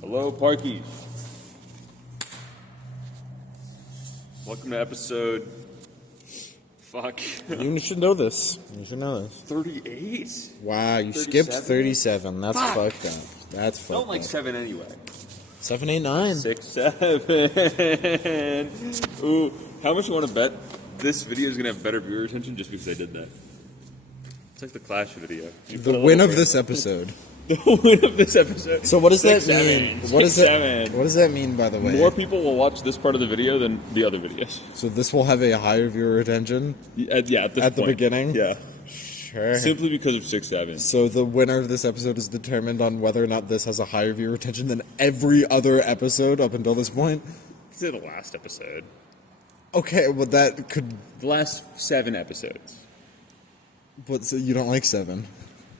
Hello, Parkies. Welcome to episode... Fuck. You should know this. You should know this. 38? Wow, you skipped 37. That's Fuck. fucked up. That's fucked I don't like up. 7 anyway. 7, 8, 9. 6, 7. Ooh, how much you want to bet this video is going to have better viewer retention just because I did that? It's like the Clash video. The win of this episode. The win of this episode. So what does 6, that 7. mean? 6, What does that? 7. What does that mean, by the way? More people will watch this part of the video than the other videos. So this will have a higher viewer retention At this at the point. beginning. Yeah. Sure. Simply because of 6, 7. So the winner of this episode is determined on whether or not this has a higher viewer retention than every other episode up until this point. Say the last episode. Okay, well that could. The last 7 episodes. But so you don't like 7?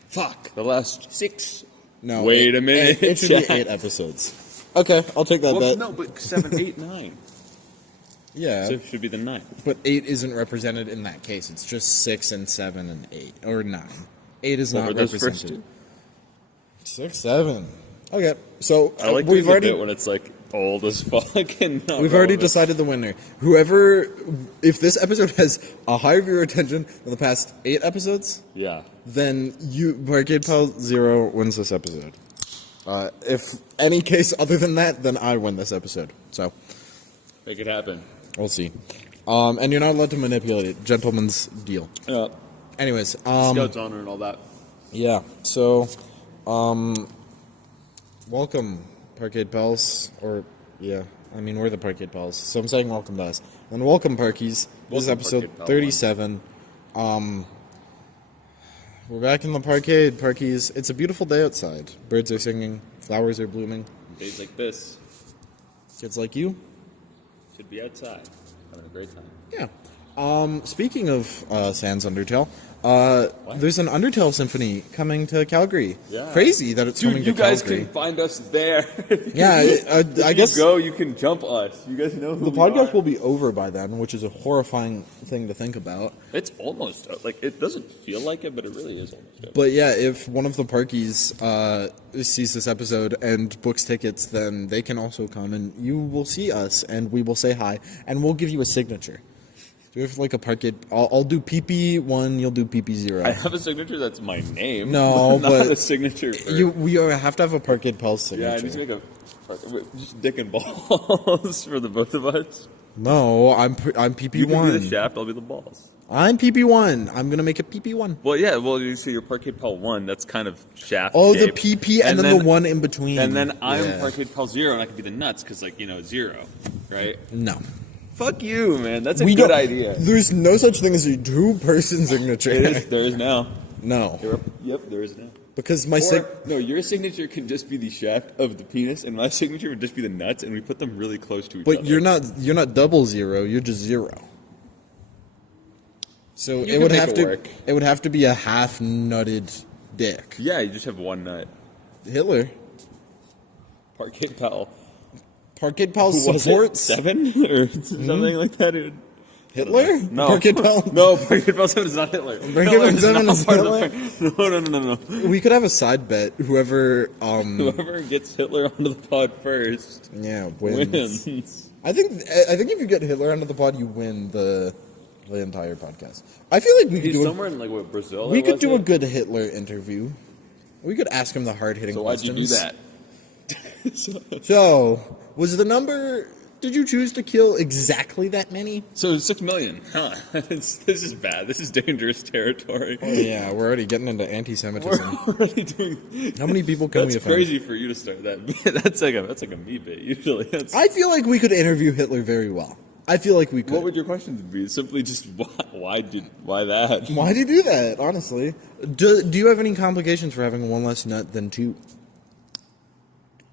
Fuck. The last 6. No. Wait a minute. It should be 8 episodes. Okay, I'll take that bet. No, but 7, 8, 9. Yeah. So it should be the 9. But 8 isn't represented in that case. It's just 6 and 7 and 8. Or 9. 8 is What not were those represented. first two? 6, 7. Okay, so I like we've the already bit when it's like old as fuck and not we've already relevant. decided the winner. Whoever, if this episode has a higher viewer retention than the past 8 episodes, Yeah. then Parkade Pal 0 wins this episode. If any case other than that, then I win this episode. So Make it happen. we'll see. And you're not allowed to manipulate it. Gentleman's deal. Yeah. Anyways, Scouts honor and all that. yeah, so, welcome, Parkade Pals, or, yeah, I mean, we're the Parkade Pals, so I'm saying welcome to us. And welcome, Parkies. This is Welcome, episode Parkade Pal 37. We're back in the Parkade, Parkies. It's a beautiful day outside. Birds are singing, flowers are blooming. Days like this Kids like you? should be outside. Having a great time. Yeah. Speaking of Sans Undertale, there's an Undertale Symphony coming to Calgary. Yeah. Crazy that it's Dude, coming you to guys Calgary. can find us there. Yeah, If I you guess go, you can jump us. You guys know who the we podcast are. will be over by then, which is a horrifying thing to think about. It's almost like it doesn't feel like it, but it really is almost over. But yeah, if one of the Parkies sees this episode and books tickets, then they can also come and you will see us and we will say hi and we'll give you a signature. Do we have like a Parkade? I'll do PP1, you'll do PP0. I have a signature that's my name. No, not but a signature. For, we have to have a Parkade Pal signature. yeah, I need to make a just dick and balls for the both of us. No, I'm You can be the PP1. shaft. I'll be the balls. I'm PP1. I'm gonna make a PP1. Well, yeah. Well, you see, your Parkade Pal 1. That's kind of shaft. Oh, the shaped. PP and then the one in between. And then I'm Yeah. Parkade Pal 0, and I can be the nuts because, like, 0, right? No. Fuck you, man. That's a We good don't- idea. There's no such thing as a two-person signature. There is now. No, Yep, there is now. because my sig. No, your signature can just be the shaft of the penis, and my signature would just be the nuts, and we put them really close to each other. But you're not double 0. You're just 0. So You it can would make have it to. work. It would have to be a half nutted dick. Yeah, you just have one nut. Hitler. Parkade Pal. Parkade Pal Who was it? supports 7 or something like that, dude. Hitler. No. Parkade Pal. No, Parkade Pal 7 is not Hitler. Parkade Hitler Pal is 7 not is part of Hitler? the- No. We could have a side bet. Whoever. Whoever gets Hitler onto the pod first Yeah, wins. I think if you get Hitler onto the pod, you win the entire podcast. I feel like we could He's do somewhere in, like, what, Brazil? we or could was do a it? good Hitler interview. We could ask him the hard-hitting So why'd questions. you do that? So, was the number... Did you choose to kill exactly that many? So 6 million. Huh. This is bad. This is dangerous territory. Oh, yeah, we're already getting into anti-Semitism. We're already doing. How many people can we That's offend? crazy for you to start that. That's like a me bit. Usually, that's. I feel like we could interview Hitler very well. I feel like we could. What would your questions be? Simply just why that? Why do you do that, honestly? Do you have any complications for having one less nut than 2?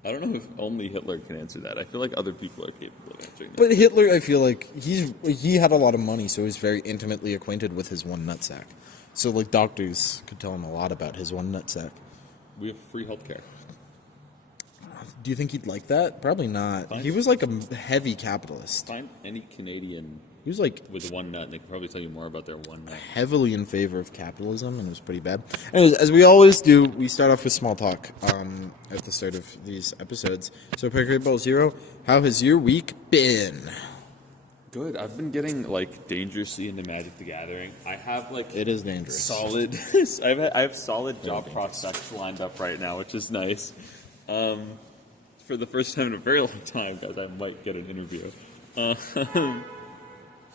I don't know if only Hitler can answer that. I feel like other people are capable of answering that. But Hitler, I feel like he had a lot of money, so he's very intimately acquainted with his one nutsack. So like doctors could tell him a lot about his one nutsack. We have free healthcare. Do you think he'd like that? Probably not. Fine. He was like a heavy capitalist. Find any Canadian He was like with one nut, and they could probably tell you more about their one nut. heavily in favor of capitalism, and it was pretty bad. Anyways, as we always do, we start off with small talk at the start of these episodes. So, Parkade Pal 0, how has your week been? Good. I've been getting like dangerously into Magic the Gathering. I have like It is dangerous. solid. I have solid job prospects lined up right now, which is nice. For the first time in a very long time, guys, I might get an interview.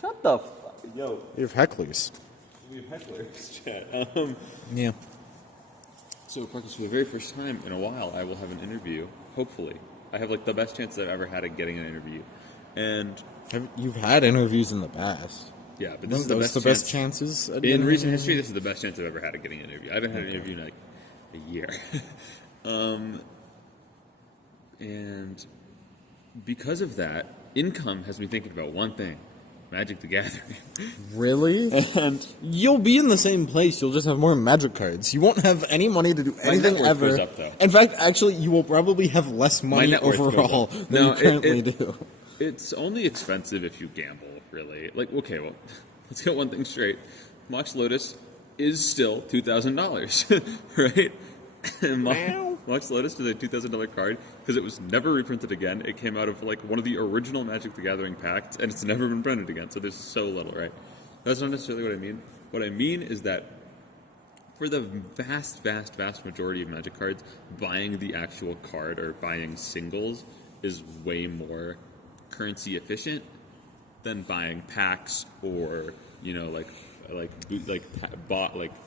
Shut the yo. You have hecklers. We have hecklers, chat. Yeah. So, Marcus, for the very first time in a while, I will have an interview. Hopefully, I have like the best chance I've ever had at getting an interview, and You've had interviews in the past. yeah, but this is the Those best the chance. best chances at In getting recent an history, this is the best chance I've ever had at getting an interview. I haven't had an interview in like a year. And because of that, income has me thinking about one thing: Magic the Gathering. Really? And You'll be in the same place. You'll just have more magic cards. You won't have any money to do anything net worth ever. goes up, though. In fact, actually, you will probably have less money net worth goes overall up. than No, you currently do. It's only expensive if you gamble, really. Like, okay, well, let's get one thing straight. Mox Lotus is still $2,000, right? And Mox Lotus is a $2,000 card because it was never reprinted again. It came out of like one of the original Magic the Gathering packs, and it's never been printed again. So there's so little, right? That's not necessarily what I mean. What I mean is that for the vast, vast, vast majority of Magic cards, buying the actual card or buying singles is way more currency efficient than buying packs or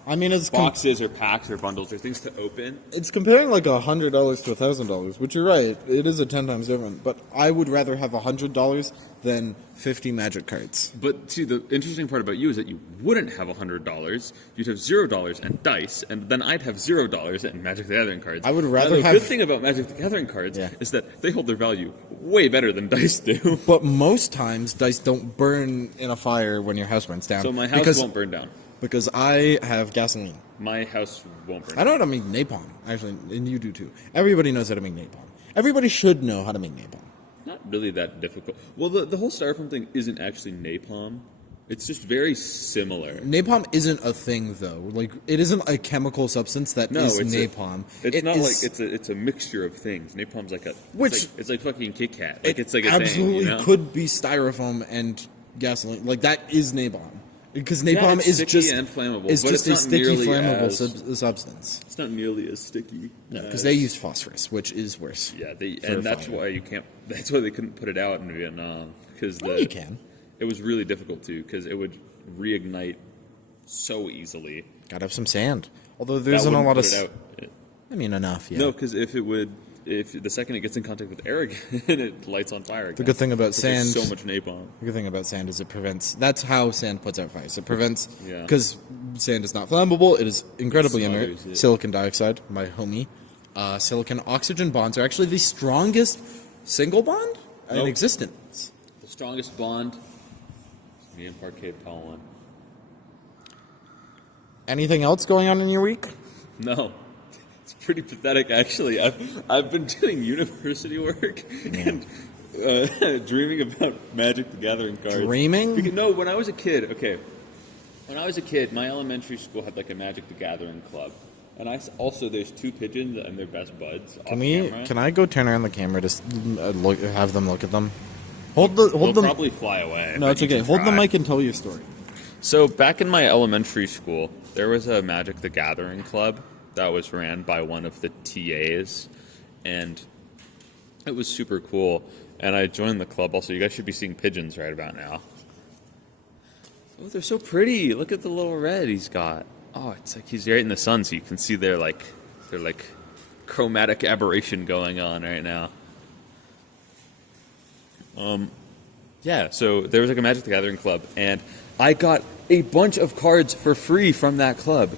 I mean, it's boxes or packs or bundles or things to open. it's comparing like $100 to $1,000, which you're right. It is a 10 times different. But I would rather have $100 than 50 magic cards. But see, the interesting part about you is that you wouldn't have $100. You'd have $0 and dice, and then I'd have $0 and Magic the Gathering cards. I would Now, rather the have- good thing about Magic the Gathering cards Yeah. is that they hold their value way better than dice do. But most times, dice don't burn in a fire when your house burns down. So my house won't burn down. Because I have gasoline. My house won't burn I down. know how to make napalm, actually, and you do too. Everybody knows how to make napalm. Everybody should know how to make napalm. Not really that difficult. Well, the whole styrofoam thing isn't actually napalm. It's just very similar. Napalm isn't a thing, though. Like, it isn't a chemical substance that No, is it's napalm. It's It not is- like it's a mixture of things. Napalm's like a Which- it's like fucking Kit Kat. Like It it's like a absolutely thing. You know? could be styrofoam and gasoline. Like, that is napalm. Because Yeah, napalm it's is sticky just and flammable, It's but just it's a not sticky, nearly flammable as- substance. It's not nearly as sticky. Because they use phosphorus, which is worse. Yeah, for and that's fire. why you can't. That's why they couldn't put it out in Vietnam because Well, you can. It was really difficult to because it would reignite so easily. Gotta have some sand. Although That there isn't a wouldn't lot of. put it out. I mean, enough. Yeah. No, because if the second it gets in contact with air again, it lights on fire again. The good thing about Because there's sand- so much napalm. The good thing about sand is it prevents. That's how sand puts out fires. It prevents Yeah. because sand is not flammable. It is incredibly inert. Smothers it. Silicon dioxide, my homie. Silicon oxygen bonds are actually the strongest single bond in Nope. existence. The strongest bond. Is me and Parkade Pal one. Anything else going on in your week? No. It's pretty pathetic, actually. I've been doing university work and dreaming about Magic the Gathering cards. Dreaming? No, when I was a kid, when I was a kid, my elementary school had like a Magic the Gathering club. And also, there's two pigeons and they're best buds. Can off we? camera. Can I go turn around the camera to have them look at them? Hold They'll the. probably fly away. No, but it's you okay. can Hold the try. mic and tell your story. So back in my elementary school, there was a Magic the Gathering club that was ran by one of the TAs, and it was super cool. And I joined the club. Also, you guys should be seeing pigeons right about now. Oh, they're so pretty! Look at the little red he's got. Oh, it's like he's right in the sun, so you can see their chromatic aberration going on right now. Yeah, so there was like a Magic the Gathering club, and I got a bunch of cards for free from that club.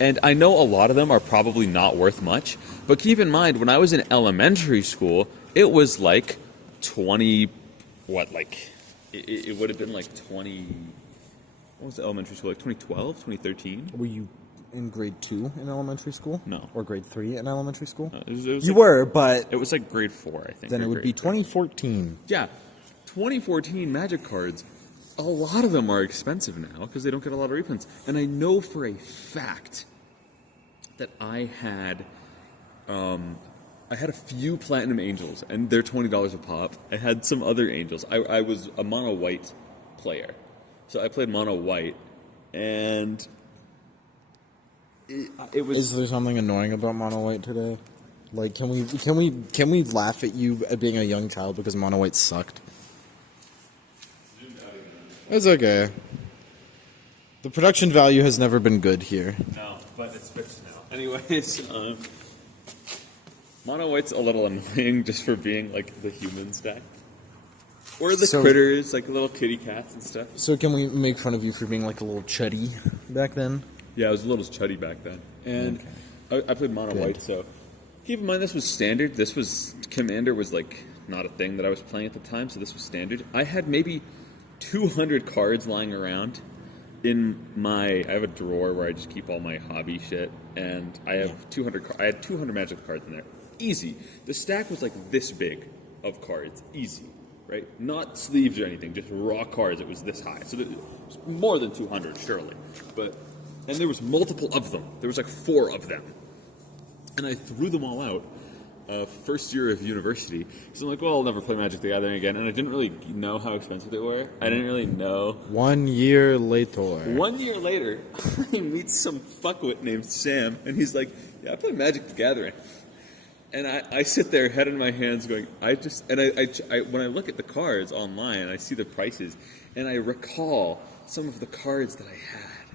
And I know a lot of them are probably not worth much, but keep in mind, when I was in elementary school, it was like 20, it would have been like 20, what was the elementary school, like 2012, 2013? Were you in grade 2 in elementary school? No. Or grade 3 in elementary school? It was You like- were, but It was like grade 4, I think. then or it would be grade 3. 2014. Yeah, 2014 Magic cards. a lot of them are expensive now because they don't get a lot of reprints. And I know for a fact that I had a few Platinum Angels, and they're $20 a pop. I had some other Angels. I was a mono white player, so I played mono white, and it was. Is there something annoying about mono white today? Like, can we laugh at you at being a young child because mono white sucked? It's okay. The production value has never been good here. No, but it's fixed now. Anyways, mono white's a little annoying just for being like the human stack. Or the critters, like little kitty cats and stuff. So can we make fun of you for being like a little chuddy back then? Yeah, I was a little chuddy back then. And I played mono white, so keep in mind this was standard. This was Commander was like not a thing that I was playing at the time, so this was standard. I had maybe 200 cards lying around in I have a drawer where I just keep all my hobby shit, and I have 200 I had 200 Magic cards in there. Easy. The stack was like this big of cards. Easy. Right? Not sleeves or anything, just raw cards. It was this high. So it was more than 200, surely. And there was multiple of them. There was like 4 of them. And I threw them all out first year of university. So I'm like, well, I'll never play Magic the Gathering again. And I didn't really know how expensive they were. I didn't really know. 1 year later. 1 year later, I meet some fuckwit named Sam, and he's like, yeah, I play Magic the Gathering. And I sit there, head in my hands, going, I when I look at the cards online, I see the prices, and I recall some of the cards that I had.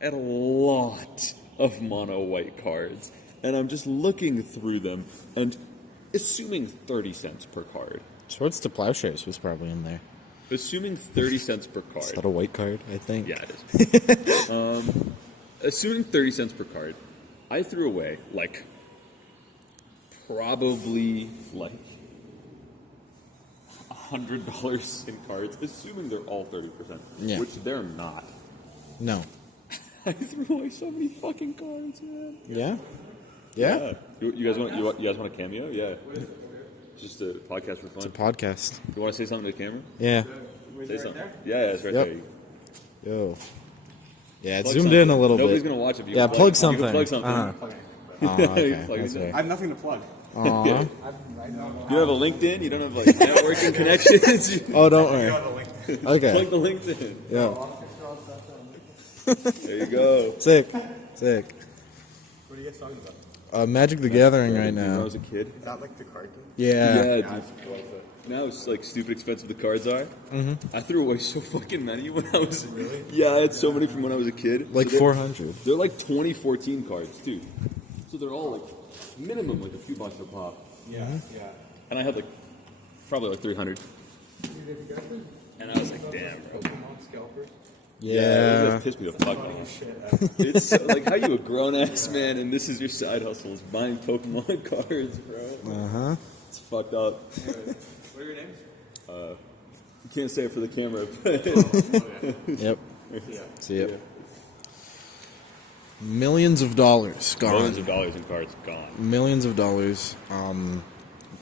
I had a lot of mono white cards, and I'm just looking through them, and assuming 30 cents per card. Swords to Plowshares was probably in there. Assuming 30 cents per card. Is that a white card, I think? Yeah, it is. Assuming 30 cents per card, I threw away, like, probably, like, $100 in cards, assuming they're all 30%, which they're not. No. I threw away so many fucking cards, man. Yeah? Yeah? You guys want a cameo? Yeah. It's just a podcast for fun. It's a podcast. You want to say something to the camera? Yeah. Say something. Yeah, it's right there. Yo. Yeah, it's Plug zoomed something. in a little Nobody's bit. gonna watch if you Yeah, plug something. You can plug something. Okay. Plug That's it in. right. I have nothing to plug. You don't have a LinkedIn? You don't have like networking connections? Oh, don't worry. Okay. Plug the LinkedIn. Yeah. There you go. Sick. What are you guys talking about? Magic the Gathering right When I now. was a kid. Is that like the card game? Yeah. Dude. Now it's like stupid expensive the cards are. Mm-hmm. I threw away so fucking many when I was. Really? Yeah, I had so many from when I was a kid. Like so 400. They're like 2014 cards too. So they're all like minimum like a few bucks a pop. Yeah. And I had like probably like 300. And I was like, damn, bro. Pokemon scalpers. Yeah. That pissed me the fuck off. It's so, like how you a grown ass man and this is your side hustle is buying Pokemon cards, bro. Uh-huh. It's fucked up. What are your names? You can't say it for the camera, but Yep. See it. Millions of dollars gone. millions of dollars in cards gone. Millions of dollars.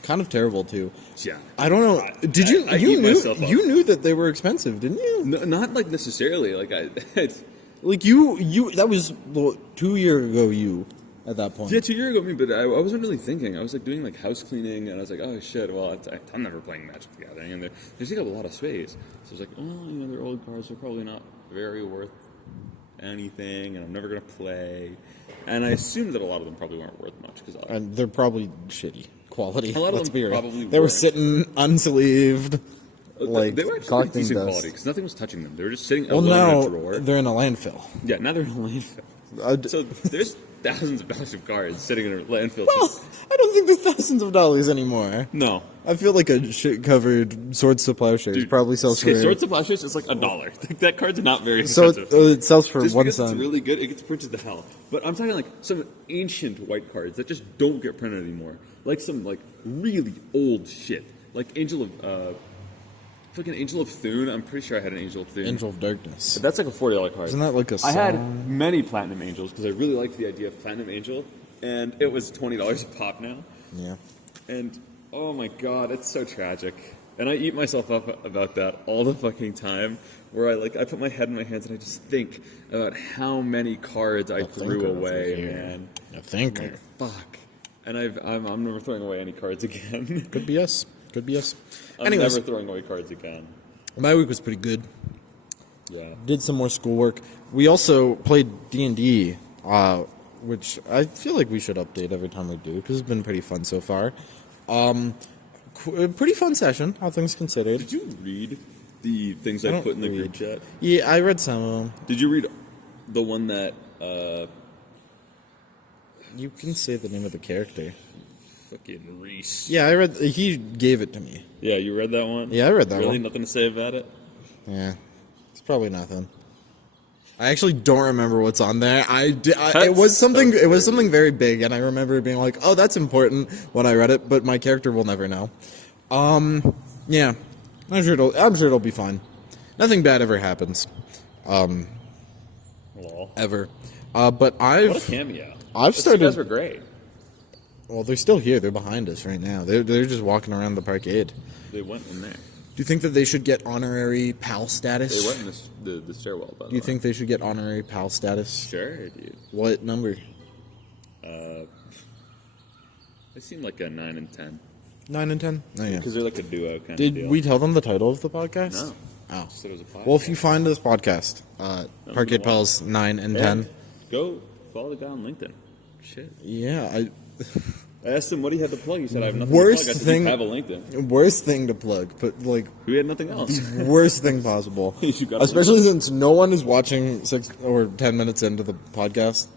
Kind of terrible too. Yeah. I don't know. Did you? I You eat knew. myself up. You knew that they were expensive, didn't you? No, not like necessarily. Like it's, Like you. That was 2 years ago. You at that point. yeah, 2 years ago me, but I wasn't really thinking. I was like doing like house cleaning, and I was like, oh shit. Well, I'm never playing Magic the Gathering, and they take up a lot of space. So I was like, oh, they're old cards. They're probably not very worth anything, and I'm never gonna play. And I assumed that a lot of them probably weren't worth much because And they're probably shitty quality. A lot of Let's them be real. probably They were were. sitting unsleeved. Like they were actually pretty collecting decent dust. quality because nothing was touching them. They were just sitting Well, alone in now a drawer. they're in a landfill. Yeah, now they're in a landfill. So there's thousands of dollars of cards sitting in a landfill. Well, I don't think they're thousands of dollars anymore. No. I feel like a shit-covered Swords to Plowshares probably sells for. Swords of Plowshares is like $1. Like, that card's not very So expensive. it sells for just 1 because cent. it's really good, it gets printed to hell. But I'm talking like some ancient white cards that just don't get printed anymore. Like some like really old shit. Like fucking Angel of Thune. I'm pretty sure I had an Angel of Thune. Angel of Darkness. But that's like a $40 card. Isn't that like a I song? had many Platinum Angels because I really liked the idea of Platinum Angel, and it was $20 a pop now. Yeah. And oh my god, it's so tragic. And I eat myself up about that all the fucking time, where I put my head in my hands and I just think about how many cards I threw away, man. A thinker. Like, fuck. And I'm never throwing away any cards again. Could be us. Could be us. I'm Anyways, never throwing away cards again. my week was pretty good. Yeah. Did some more schoolwork. We also played D&D, which I feel like we should update every time we do, because it's been pretty fun so far. Pretty fun session, all things considered. Did you read the things I put in the group chat? Yeah, I read some of them. Did you read the one that, You can say the name of the character. fucking Reese? Yeah, I read. He gave it to me. Yeah, you read that one? Yeah, I read that Really? one. Nothing to say about it? Yeah, it's probably nothing. I actually don't remember what's on there. It was something. It was something very big, and I remember being like, "Oh, that's important" when I read it. But my character will never know. Yeah, I'm sure it'll be fine. Nothing bad ever happens. Lol. Ever. But What a I've cameo. I've Those started. guys were great. Well, they're still here. They're behind us right now. They're just walking around the parkade. They went in there. Do you think that they should get honorary PAL status? They went in the stairwell, by the Do you way. think they should get honorary PAL status? Sure, dude. What number? They seem like a 9 and 10. 9 and 10? Oh, yeah. Because they're like a duo kind of Did deal. we tell them the title of the podcast? No. Oh. Just said it was a podcast. Well, if you find this podcast, Parkade why. Pals 9 and Hey, 10. Go follow the guy on LinkedIn. Shit. Yeah, I asked him what he had to plug. He said, I have nothing Worst to plug. I said, thing- you have a LinkedIn. worst thing to plug, but like We had nothing else. worst thing possible. You got Especially since no one is watching 6 or 10 minutes into the podcast,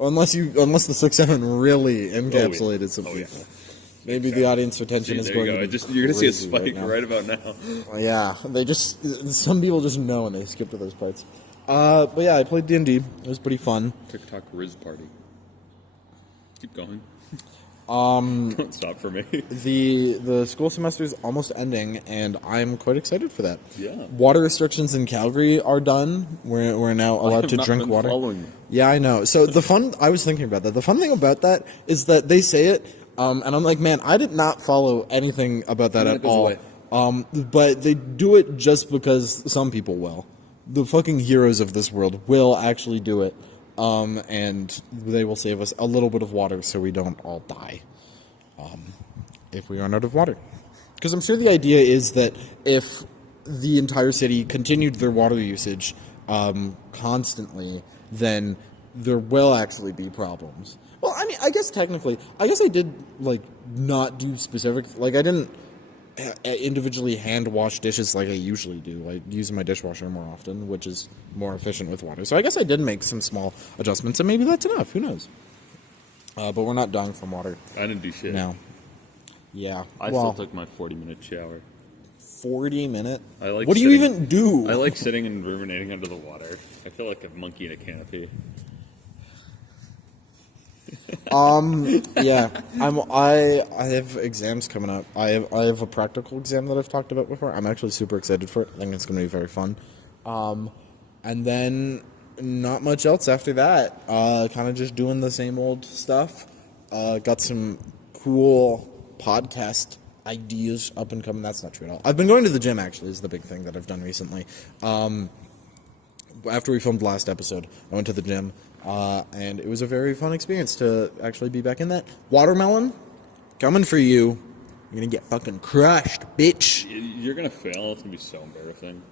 unless the 6-7 really encapsulated some Oh, yeah. people. Maybe the audience retention See, is there going you go. to be You're going to see a crazy spike now. right about now. Yeah, some people just know and they skip to those parts. But yeah, I played D&D. It was pretty fun. TikTok Riz Party. Keep going. Don't stop for me. The school semester is almost ending, and I'm quite excited for that. Yeah. Water restrictions in Calgary are done. We're now allowed have to not drink been water. following them. Yeah, I know. So I was thinking about that. The fun thing about that is that they say it, and I'm like, man, I did not follow anything about that And at it goes all. away. But they do it just because some people will. The fucking heroes of this world will actually do it. And they will save us a little bit of water so we don't all die if we run out of water. Because I'm sure the idea is that if the entire city continued their water usage constantly, then there will actually be problems. Well, I mean, I guess technically, I did, like, not do specific, like, I didn't individually hand wash dishes like I usually do. I use my dishwasher more often, which is more efficient with water. So I guess I did make some small adjustments, and maybe that's enough. Who knows? But we're not dying from water I didn't do shit. now. Yeah. I well, still took my 40-minute shower. 40-minute? I like What do you sitting- even do? I like sitting and ruminating under the water. I feel like a monkey in a canopy. Yeah, I have exams coming up. I have a practical exam that I've talked about before. I'm actually super excited for it. I think it's going to be very fun. And then not much else after that. Kind of just doing the same old stuff. Got some cool podcast ideas up and coming. That's not true at all. I've been going to the gym, actually, is the big thing that I've done recently. After we filmed the last episode, I went to the gym. And it was a very fun experience to actually be back in that. Watermelon, coming for you. You're gonna get fucking crushed, bitch. You're gonna fail. It's gonna be so embarrassing.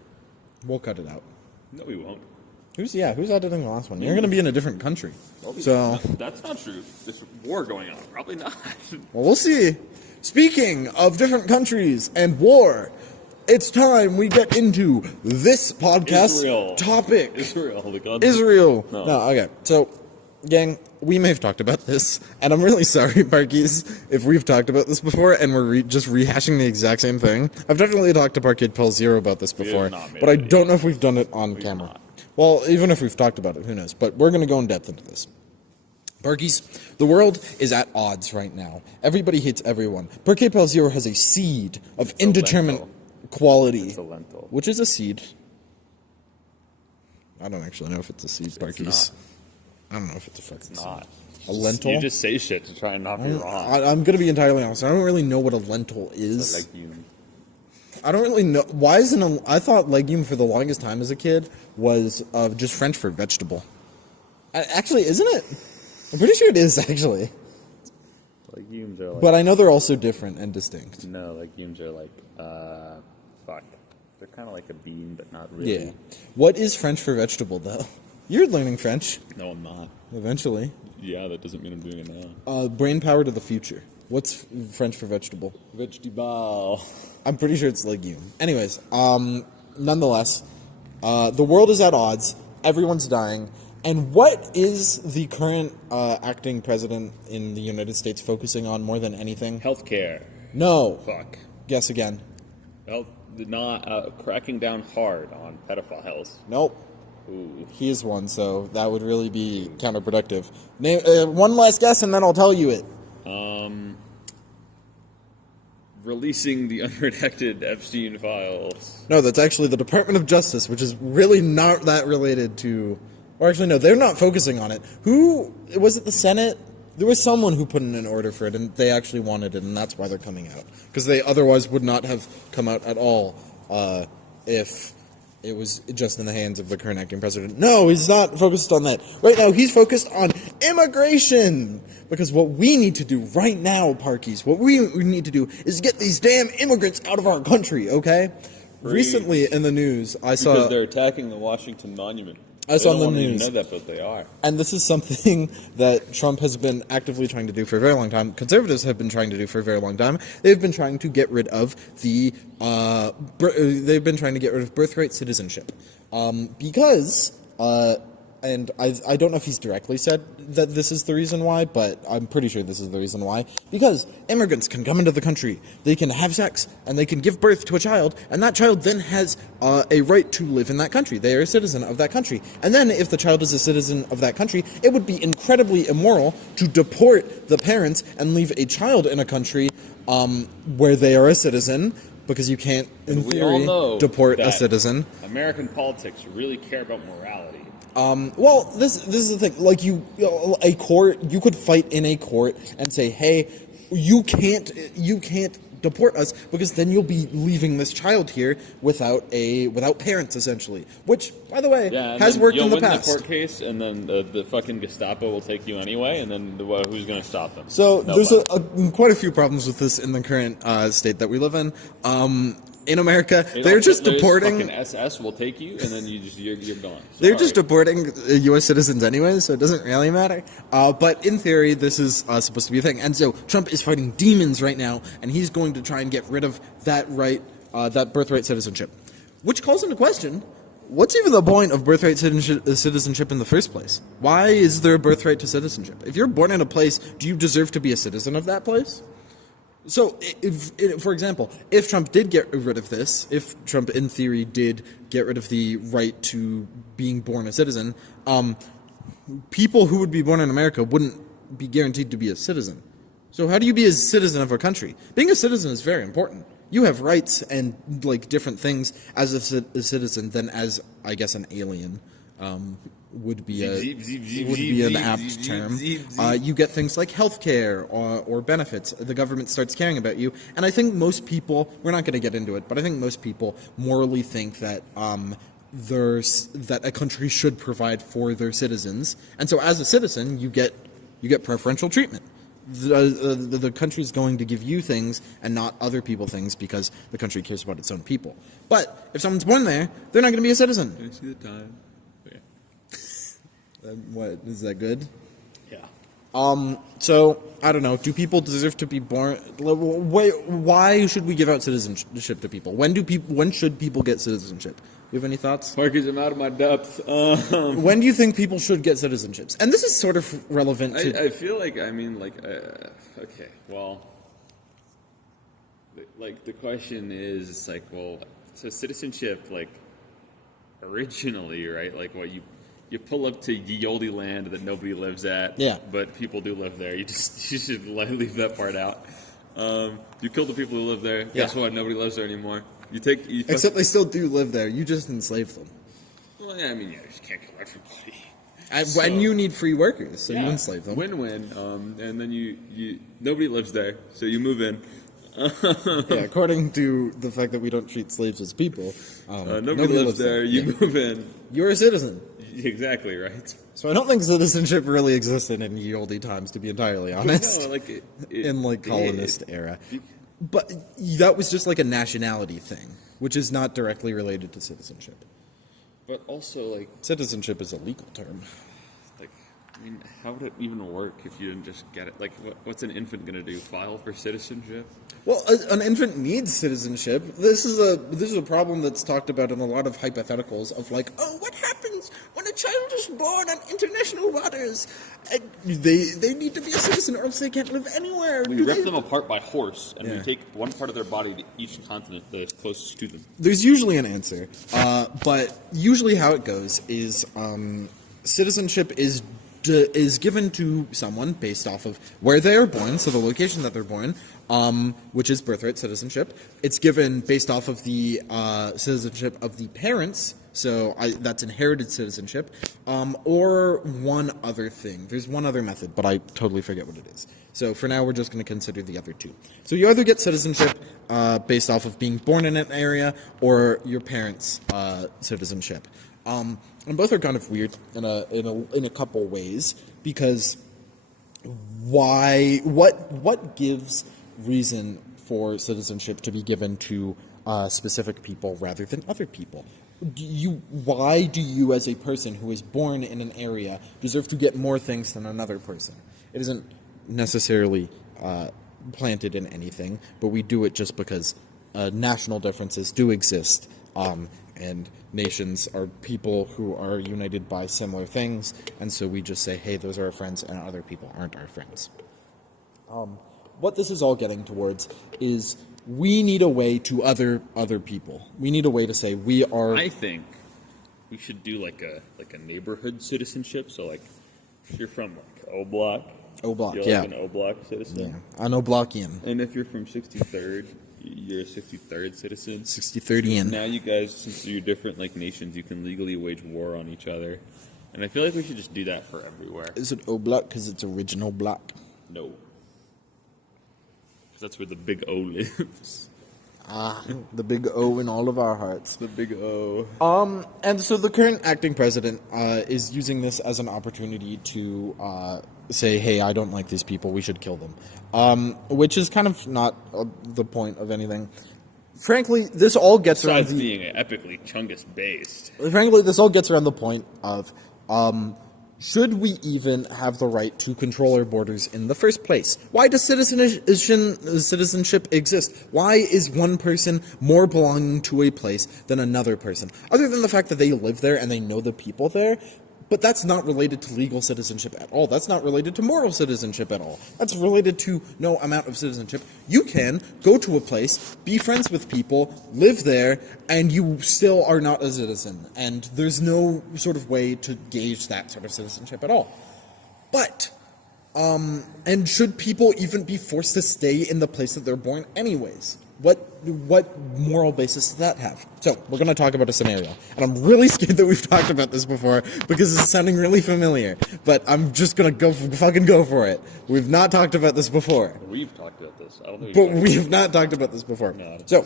We'll cut it out. No, we won't. Who's editing the last one? You're gonna be in a different country. So, That's not true. There's war going on. Probably not. well, we'll see. Speaking of different countries and war, it's time we get into this podcast Israel. topic. Israel. The God. Israel. No. No, okay. So, gang, we may have talked about this, and I'm really sorry, Parkies, if we've talked about this before and we're just rehashing the exact same thing. I've definitely talked to Parkade Pal Zero about this have before, not made but I a video. don't know if we've done it on camera. not. Well, even if we've talked about it, who knows? But we're going to go in depth into this. Parkies, the world is at odds right now. Everybody hates everyone. Parkade Pal Zero has a seed of indeterminate lentil. quality. It's a lentil. Which is a seed. I don't actually know if it's a seed, Parkies. not. I don't know if it's a fucking seed. Not. A lentil? You just say shit to try and not be wrong. I'm going to be entirely honest. I don't really know what a lentil is. Legume. I don't really know. Why isn't I thought legume for the longest time as a kid was just French for vegetable. Actually, isn't it? I'm pretty sure it is, actually. Legumes are like... But I know they're also different and distinct. No, legumes are like... fuck. They're kind of like a bean, but not really. Yeah. What is French for vegetable, though? You're learning French. No, I'm not. Eventually. Yeah, that doesn't mean I'm doing it now. Brain power to the future. What's French for vegetable? Vegetable. I'm pretty sure it's legume. Anyways, nonetheless, the world is at odds. Everyone's dying. And what is the current acting president in the United States focusing on more than anything? Healthcare. No. Fuck. Guess again. Not cracking down hard on pedophiles. Nope. Ooh. He is one, so that would really be counterproductive. Name one last guess, and then I'll tell you it. Releasing the unredacted Epstein files. No, that's actually the Department of Justice, which is really not that related to... Or actually, no, they're not focusing on it. Who... Was it the Senate? There was someone who put in an order for it, and they actually wanted it, and that's why they're coming out. Because they otherwise would not have come out at all if it was just in the hands of the current acting president. No, he's not focused on that. Right now, he's focused on immigration! Because what we need to do right now, Parkies, what we need to do is get these damn immigrants out of our country, okay? Recently in the news, I saw... Because they're attacking the Washington Monument. I saw on the news. news. Know that, but they are. And this is something that Trump has been actively trying to do for a very long time. Conservatives have been trying to do for a very long time. They've been trying to get rid of birthright citizenship, because and I don't know if he's directly said that this is the reason why, but I'm pretty sure this is the reason why. Because immigrants can come into the country, they can have sex, and they can give birth to a child, and that child then has a right to live in that country. They are a citizen of that country. And then if the child is a citizen of that country, it would be incredibly immoral to deport the parents and leave a child in a country where they are a citizen, because you can't, in theory, deport a citizen. American politics really care about morality. Well, this is the thing. Like you could fight in a court and say, "Hey, you can't deport us because then you'll be leaving this child here without parents, essentially." Which, by the way, has worked in the past. You'll win the court case, and then the fucking Gestapo will take you anyway, and then who's going to stop them? So there's quite a few problems with this in the current state that we live in. In America, they're just deporting. Fucking SS will take you, and then you're gone. Sorry. They're just deporting U.S. citizens anyway, so it doesn't really matter. But in theory, this is supposed to be a thing. And so Trump is fighting demons right now, and he's going to try and get rid of that right, that birthright citizenship. Which calls into question, what's even the point of birthright citizenship in the first place? Why is there a birthright to citizenship? If you're born in a place, do you deserve to be a citizen of that place? So, for example, if Trump did get rid of this, if Trump, in theory, did get rid of the right to being born a citizen, people who would be born in America wouldn't be guaranteed to be a citizen. So how do you be a citizen of a country? Being a citizen is very important. You have rights and, like, different things as a citizen than as, I guess, an alien. Would be an apt term. You get things like healthcare or benefits. The government starts caring about you, and I think most people, we're not going to get into it, but I think most people morally think that that a country should provide for their citizens, and so as a citizen, you get preferential treatment. The country is going to give you things and not other people things because the country cares about its own people. But if someone's born there, they're not going to be a citizen. Can I see the time? What, is that good? Yeah. So, I don't know. Do people deserve to be born? Why should we give out citizenship to people? When should people get citizenship? You have any thoughts? Marcus, I'm out of my depth. When do you think people should get citizenships? And this is sort of relevant to... I feel like, okay, well, like, the question is, like, well, so citizenship, like, originally, right, like, what, you pull up to ye olde land that nobody lives at, yeah, but people do live there. You should leave that part out. You kill the people who live there. Guess what? Nobody lives there anymore. Except they still do live there. You just enslave them. Well, yeah, I mean, you can't kill everybody. And you need free workers, so you enslave them. Win-win. And then you nobody lives there, so you move in. Yeah, according to the fact that we don't treat slaves as people, Nobody lives there. You move in. You're a citizen. Exactly right. So I don't think citizenship really existed in ye olde times, to be entirely honest. No, like in like colonist era. But that was just like a nationality thing, which is not directly related to citizenship. But also, like, Citizenship is a legal term. I mean, how would it even work if you didn't just get it? Like, what's an infant gonna do? File for citizenship? Well, an infant needs citizenship. This is a problem that's talked about in a lot of hypotheticals of like, oh, what happens when a child is born on international waters? And they need to be a citizen, or else they can't live anywhere. We rip them apart by horse, and we take one part of their body to each continent that is closest to them. There's usually an answer, but usually how it goes is citizenship is given to someone based off of where they are born, so the location that they're born, which is birthright citizenship. It's given based off of the citizenship of the parents, so that's inherited citizenship, or one other thing. There's one other method, but I totally forget what it is. So for now, we're just going to consider the other two. So you either get citizenship based off of being born in an area, or your parents' citizenship. And both are kind of weird in a couple ways, because what gives reason for citizenship to be given to specific people rather than other people? Why do you, as a person who is born in an area, deserve to get more things than another person? It isn't necessarily planted in anything, but we do it just because national differences do exist, and nations are people who are united by similar things, and so we just say, hey, those are our friends, and other people aren't our friends. What this is all getting towards is we need a way to other people. We need a way to say we are... I think we should do like a neighborhood citizenship. So like, if you're from like O Block, you're like an O Block citizen. Yeah, an O-Blockian. And if you're from 63rd, you're a 63rd citizen. 63rdian. Now you guys, since you're different like nations, you can legally wage war on each other. And I feel like we should just do that for everywhere. Is it O-Block because it's original block? No. Because that's where the big O lives. The big O in all of our hearts. The big O. And so the current acting president is using this as an opportunity to say, hey, I don't like these people, we should kill them. Which is kind of not the point of anything. Frankly, this all gets Besides around being epically Chungus based. Frankly, this all gets around the point of, should we even have the right to control our borders in the first place? Why does citizenship exist? Why is one person more belonging to a place than another person? Other than the fact that they live there and they know the people there, but that's not related to legal citizenship at all. That's not related to moral citizenship at all. That's related to no amount of citizenship. You can go to a place, be friends with people, live there, and you still are not a citizen. And there's no sort of way to gauge that sort of citizenship at all. But, and should people even be forced to stay in the place that they're born anyways? What moral basis does that have? So, we're going to talk about a scenario. And I'm really scared that we've talked about this before because it's sounding really familiar. But I'm just going to fucking go for it. We've not talked about this before. We've talked about this. I don't think But we have not talked about this before. No, so,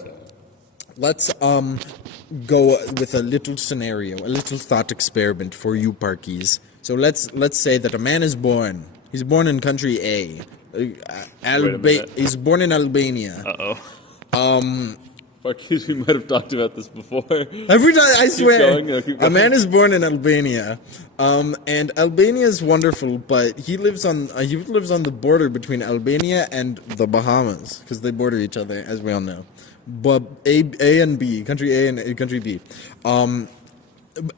let's go with a little scenario, a little thought experiment for you parkies. So let's say that a man is born. He's born in country A. He's born in Albania. Uh-oh. Parkade, we might have talked about this before. Every time, I swear, keep going. a man is born in Albania, and Albania is wonderful, but he lives on the border between Albania and the Bahamas because they border each other, as we all know. But A and B, country A and country B,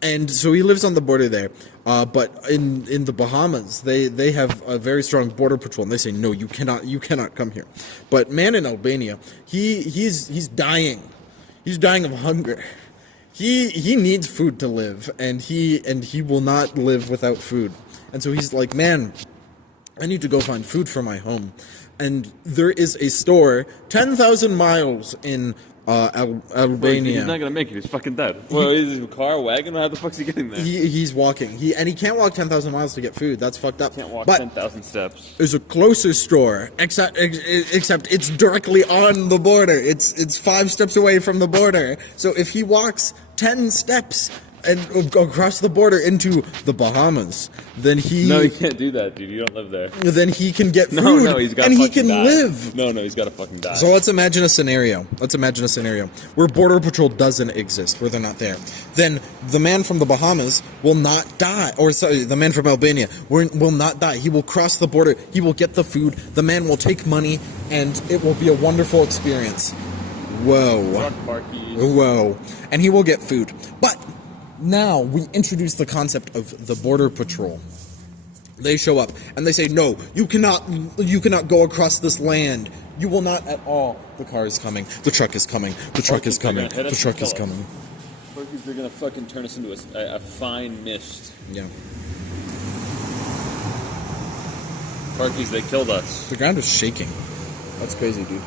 and so he lives on the border there. But in the Bahamas, they have a very strong border patrol, and they say no, you cannot come here. But man in Albania, he's dying. He's dying of hunger. He needs food to live, and he will not live without food. And so he's like, man, I need to go find food for my home. And there is a store 10,000 miles in Albania. He's not gonna make it. He's fucking dead. Well, is he a car, wagon? How the fuck's he getting there? He's walking. He can't walk 10,000 miles to get food. That's fucked up. Can't walk but 10,000 steps. there's a closer store, except it's directly on the border. It's 5 steps away from the border. So if he walks 10 steps and across the border into the Bahamas, then No, you can't do that, dude. You don't live there. then he can get food No, he's got and he fucking can die. live. No, he's got to fucking die. So let's imagine a scenario. Where Border Patrol doesn't exist, where they're not there. Then the man from the Bahamas will not die. Or sorry, the man from Albania will not die. He will cross the border. He will get the food. The man will take money, and it will be a wonderful experience. Whoa. Whoa. And he will get food. But now we introduce the concept of the Border Patrol. They show up and they say, "No, you cannot go across this land. You will not at all." The car is coming. The truck is coming. The truck is coming. The truck is coming. They're gonna fucking turn us into a fine mist. Yeah. Parkies, they killed us. The ground is shaking. That's crazy, dude.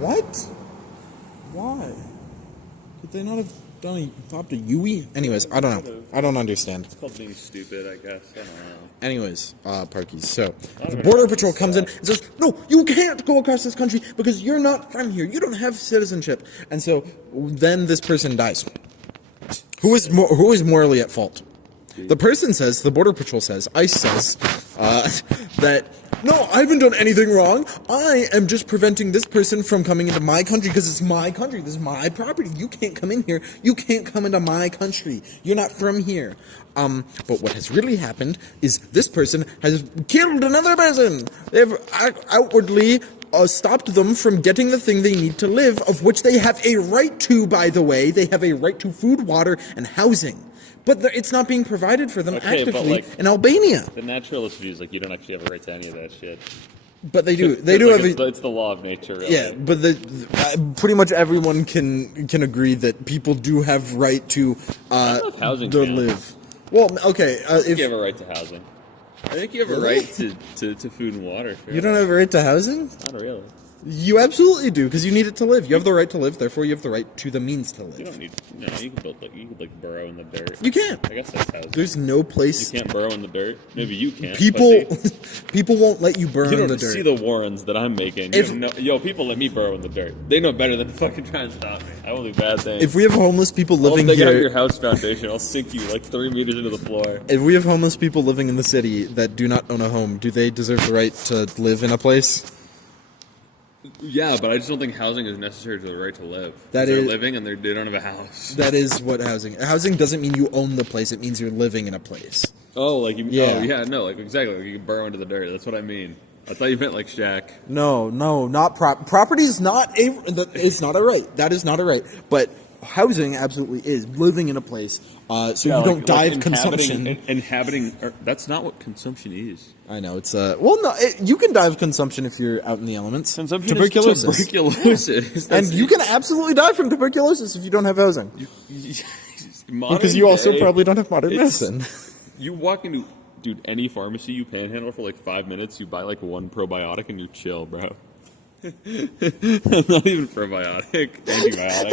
What? Why? Could they not have stopped a Yui? Anyways, I don't know. I don't understand. It's called being stupid, I guess. I don't know. Anyways, Parkies. So, the Border Patrol comes in and says, "No, you can't go across this country because you're not from here. You don't have citizenship." And so, then this person dies. Who is morally at fault? The person says, the Border Patrol says, ICE says, that, "No, I haven't done anything wrong. I am just preventing this person from coming into my country because it's my country. This is my property. You can't come in here. You can't come into my country. You're not from here." But what has really happened is this person has killed another person. They've outwardly stopped them from getting the thing they need to live, of which they have a right to, by the way. They have a right to food, water, and housing. But it's not being provided for them actively in Albania. The naturalist view is like you don't actually have a right to any of that shit. But they do. They do have. It's the law of nature. Really. Yeah, but pretty much everyone can agree that people do have right to housing to live. Well, okay. If you have a right to housing, I think you have a right to food and water. You don't have a right to housing? Not really. You absolutely do, because you need it to live. You have the right to live, therefore you have the right to the means to live. You don't need. No, you can burrow in the dirt. You can't. I guess that's housing. There's no place. You can't burrow in the dirt. Maybe you can't. People won't let you burrow in the dirt. You don't see the warrens that I'm making. People let me burrow in the dirt. They know better than to fucking try and stop me. I will do bad things. If we have homeless people living I'll dig here, out your house foundation. I'll sink you like 3 meters into the floor. If we have homeless people living in the city that do not own a home, do they deserve the right to live in a place? Yeah, but I just don't think housing is necessary to the right to live. They're living and they don't have a house. That is what housing. Housing doesn't mean you own the place. It means you're living in a place. Oh, like you. Yeah. Oh, yeah. No, like exactly. Like you can burrow into the dirt. That's what I mean. I thought you meant like Shaq. No, not property is not a. It's not a right. That is not a right. But housing absolutely is living in a place. So you don't die of consumption. Inhabiting. That's not what consumption is. I know it's well, no, you can die of consumption if you're out in the elements. Consumption tuberculosis. Is tuberculosis. And you can absolutely die from tuberculosis if you don't have housing. Because you also probably don't have modern medicine. You walk into any pharmacy, you panhandle for like 5 minutes, you buy like one probiotic, and you chill, bro. Not even probiotic, antibiotic.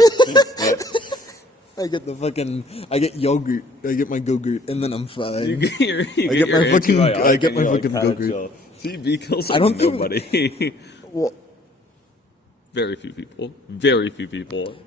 I get yogurt. I get my Go-Gurt, and then I'm fine. I get my fucking Go-Gurt. TB kills like nobody. Well, very few people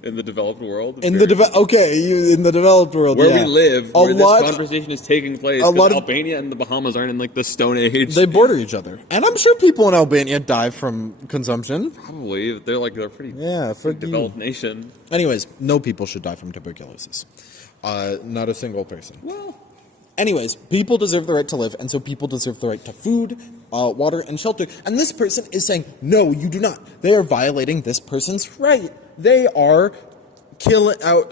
in the developed world. In the developed world, where we live, where this conversation is taking place. Albania and the Bahamas aren't in like the Stone Age. They border each other, and I'm sure people in Albania die from consumption. Probably, they're pretty developed nation. Anyways, no people should die from tuberculosis. Not a single person. Well. Anyways, people deserve the right to live, and so people deserve the right to food, water, and shelter. And this person is saying, no, you do not. They are violating this person's right. They are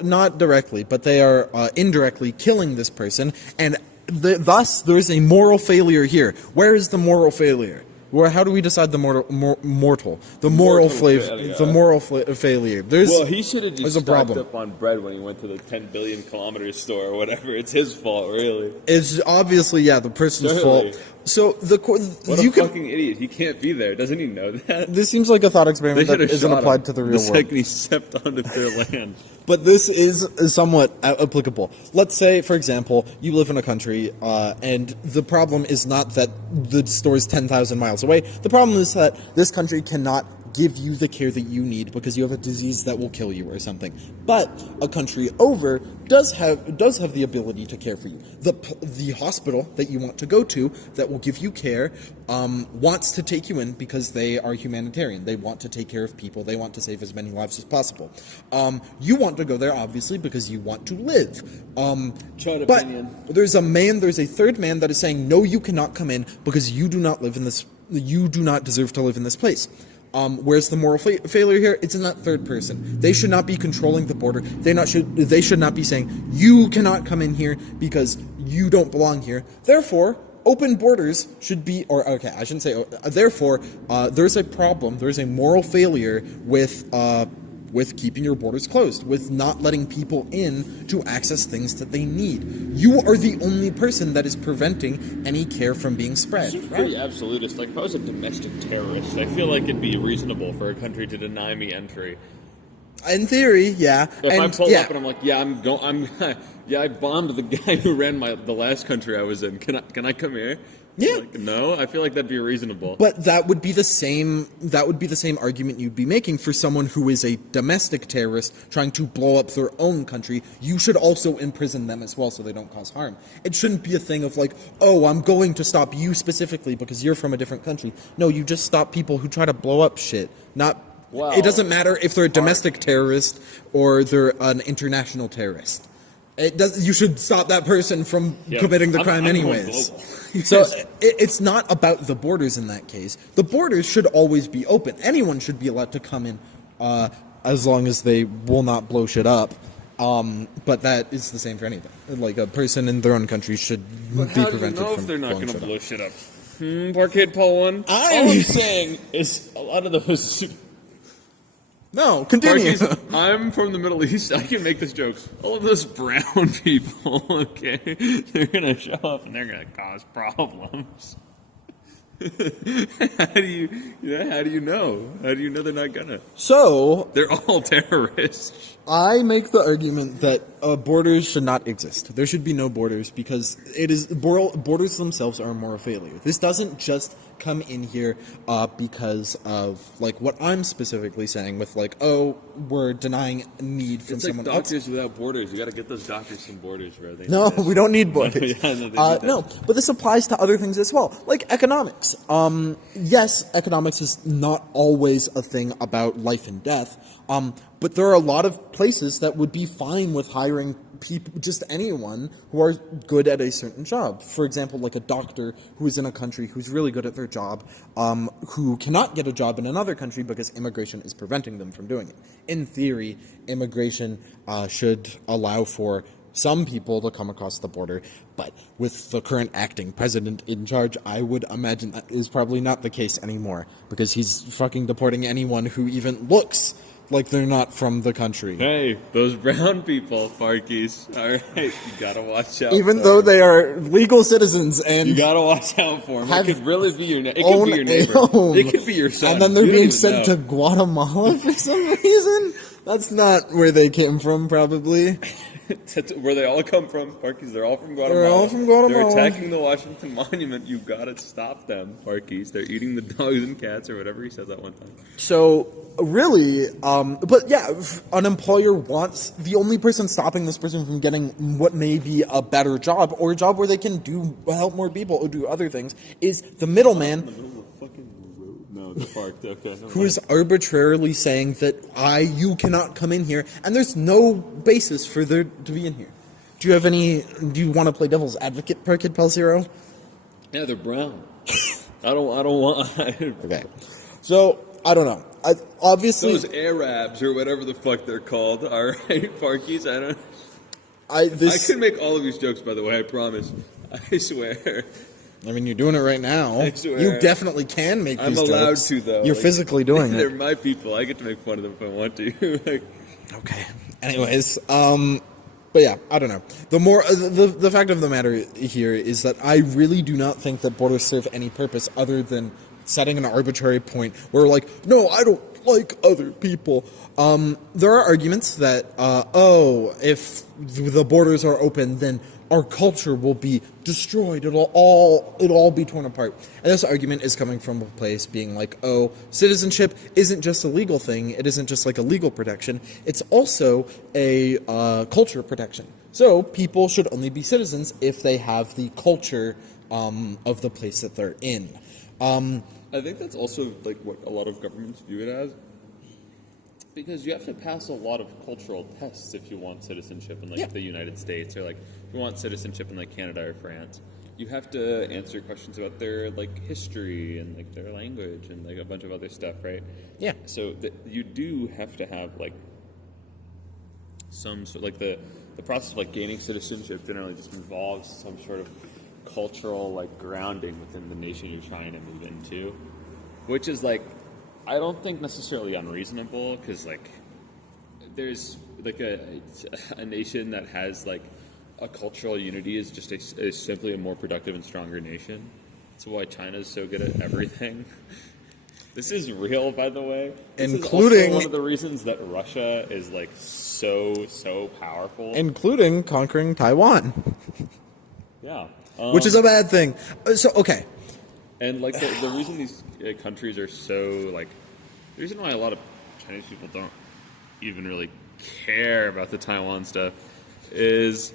not directly, but they are indirectly killing this person, and thus there is a moral failure here. Where is the moral failure? How do we decide the mortal? The moral failure. He should have just stocked up on bread when he went to the 10 billion kilometer store or whatever. It's his fault, really. It's obviously, the person's fault. So What a fucking idiot! He can't be there. Doesn't he know that? This seems like a thought They experiment that should have isn't shot applied him to the the real world. second he stepped onto their land. But this is somewhat applicable. Let's say, for example, you live in a country, and the problem is not that the store is 10,000 miles away. The problem is that this country cannot give you the care that you need because you have a disease that will kill you or something. But a country over does have the ability to care for you. The hospital that you want to go to that will give you care wants to take you in because they are humanitarian. They want to take care of people. They want to save as many lives as possible. You want to go there obviously because you want to live. But there's a third man that is saying, no, you cannot come in because you do not live in this. You do not deserve to live in this place. Where's the moral failure here? It's in that third person. They should not be controlling the border. They should not be saying, you cannot come in here because you don't belong here. Therefore, open borders should be, or okay, I shouldn't say, therefore, there's a problem, there's a moral failure with keeping your borders closed, with not letting people in to access things that they need. You are the only person that is preventing any care from being spread. It's pretty absolutist. Like, if I was a domestic terrorist, I feel like it'd be reasonable for a country to deny me entry. In theory, yeah. If I pull up and I'm like, yeah, I bombed the guy who ran the last country I was in. Can I come here? Yeah. Like, no, I feel like that'd be reasonable. But that would be the same argument you'd be making for someone who is a domestic terrorist trying to blow up their own country. You should also imprison them as well so they don't cause harm. It shouldn't be a thing of like, oh, I'm going to stop you specifically because you're from a different country. No, you just stop people who try to blow up shit. It doesn't matter if they're a domestic terrorist or they're an international terrorist. You should stop that person from committing the crime anyways. So it's not about the borders in that case. The borders should always be open. Anyone should be allowed to come in as long as they will not blow shit up. But that is the same for anything. Like a person in their own country should be prevented from if they're not blowing going to shit blow up. shit up? Parkade Pal 1? All I'm saying is a lot of those... No, continue. Parkies, I'm from the Middle East. I can make this joke. All of those brown people, okay, they're gonna show up and they're gonna cause problems. How do you know? How do you know they're not gonna? So They're all terrorists. I make the argument that borders should not exist. There should be no borders because borders themselves are a moral failure. This doesn't just come in here because of like what I'm specifically saying with like, oh, we're denying need from It's like someone else. Doctors Without Borders. You got to get those doctors some borders, bro. No, we don't need borders. No, But this applies to other things as well, like economics. Yes, economics is not always a thing about life and death. But there are a lot of places that would be fine with hiring people, just anyone who are good at a certain job. For example, like a doctor who is in a country who's really good at their job, who cannot get a job in another country because immigration is preventing them from doing it. In theory, immigration should allow for some people to come across the border, but with the current acting president in charge, I would imagine that is probably not the case anymore because he's fucking deporting anyone who even looks like they're not from the country. Hey, those brown people, Parkies. All right, you gotta watch out. Even though they are legal citizens and you gotta watch out for them. have It could really be your. It could own be your a neighbor. home. It could be your son. And then they're You don't being even sent know. to Guatemala for some reason. That's not where they came from, probably. That's where they all come from, Parkies. They're all from Guatemala. They're all from Guatemala. They're attacking the Washington Monument. You gotta stop them, Parkies. They're eating the dogs and cats or whatever he said that one time. So really, but yeah, an employer wants the only person stopping this person from getting what may be a better job or a job where they can help more people or do other things is the middleman. In the middle of a fucking road. No, the park. Okay. Who is arbitrarily saying that you cannot come in here, and there's no basis for there to be in here. Do you want to play devil's advocate, Parkade Pal Zero? Yeah, they're brown. I don't want. Okay. So, I don't know. Obviously, Those Arabs or whatever the fuck they're called. All right, Parkies. I could make all of these jokes, by the way. I promise. I swear. I mean, you're doing it right now. I swear. You definitely can make I'm these allowed jokes. to, though. You're physically doing They're it. my people. I get to make fun of them if I want to. Okay. Anyways, But yeah, I don't know. The fact of the matter here is that I really do not think that borders serve any purpose other than setting an arbitrary point where, like, no, I don't like other people. There are arguments that, if the borders are open, then our culture will be destroyed. It'll all be torn apart. And this argument is coming from a place being like, oh, citizenship isn't just a legal thing. It isn't just like a legal protection. It's also a culture protection. So people should only be citizens if they have the culture of the place that they're in. I think that's also like what a lot of governments view it as, because you have to pass a lot of cultural tests if you want citizenship in like the United States, or like if you want citizenship in like Canada or France. You have to answer questions about their like history and like their language and like a bunch of other stuff, right? Yeah. So you do have to have like some sort, like the process of like gaining citizenship generally just involves some sort of cultural like grounding within the nation you're trying to move into, which is like, I don't think necessarily unreasonable, because like there's like a nation that has like a cultural unity is just is simply a more productive and stronger nation. That's why China is so good at everything. This is real, by the way. This including is also one of the reasons that Russia is like so powerful, including conquering Taiwan. Yeah. Which is a bad thing. So, okay. And, like, the reason these countries are so, like, the reason why a lot of Chinese people don't even really care about the Taiwan stuff is,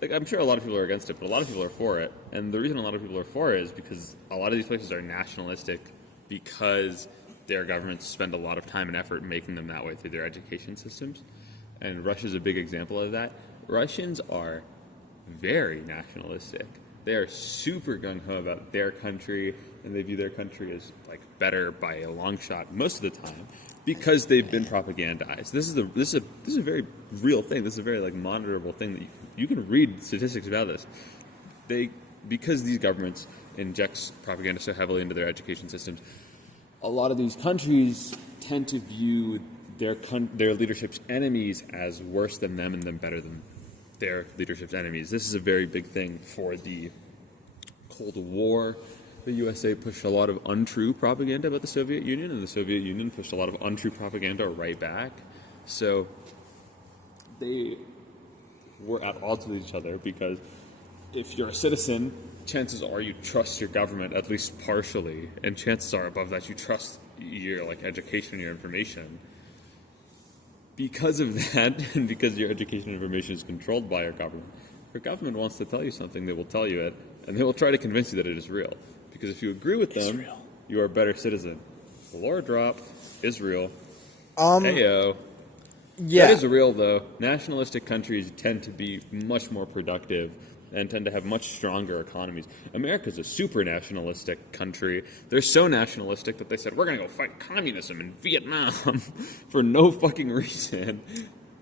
like, I'm sure a lot of people are against it, but a lot of people are for it. And the reason a lot of people are for it is because a lot of these places are nationalistic because their governments spend a lot of time and effort making them that way through their education systems. And Russia's a big example of that. Russians are very nationalistic. They are super gung-ho about their country, and they view their country as like better by a long shot most of the time because they've been propagandized. This is a very real thing. This is a very like monitorable thing that you can read statistics about this. Because these governments inject propaganda so heavily into their education systems, a lot of these countries tend to view their leadership's enemies as worse than them and them better than their leadership's enemies. This is a very big thing for the Cold War. The USA pushed a lot of untrue propaganda about the Soviet Union, and the Soviet Union pushed a lot of untrue propaganda right back. So they were at odds with each other because if you're a citizen, chances are you trust your government at least partially, and chances are above that you trust your like education, your information. Because of that, and because your education information is controlled by your government wants to tell you something, they will tell you it, and they will try to convince you that it is real. Because if you agree with them, you are a better citizen. Floor drop, Israel. Ayo. Yeah. That is real, though. Nationalistic countries tend to be much more productive and tend to have much stronger economies. America's a super nationalistic country. They're so nationalistic that they said, we're going to go fight communism in Vietnam for no fucking reason.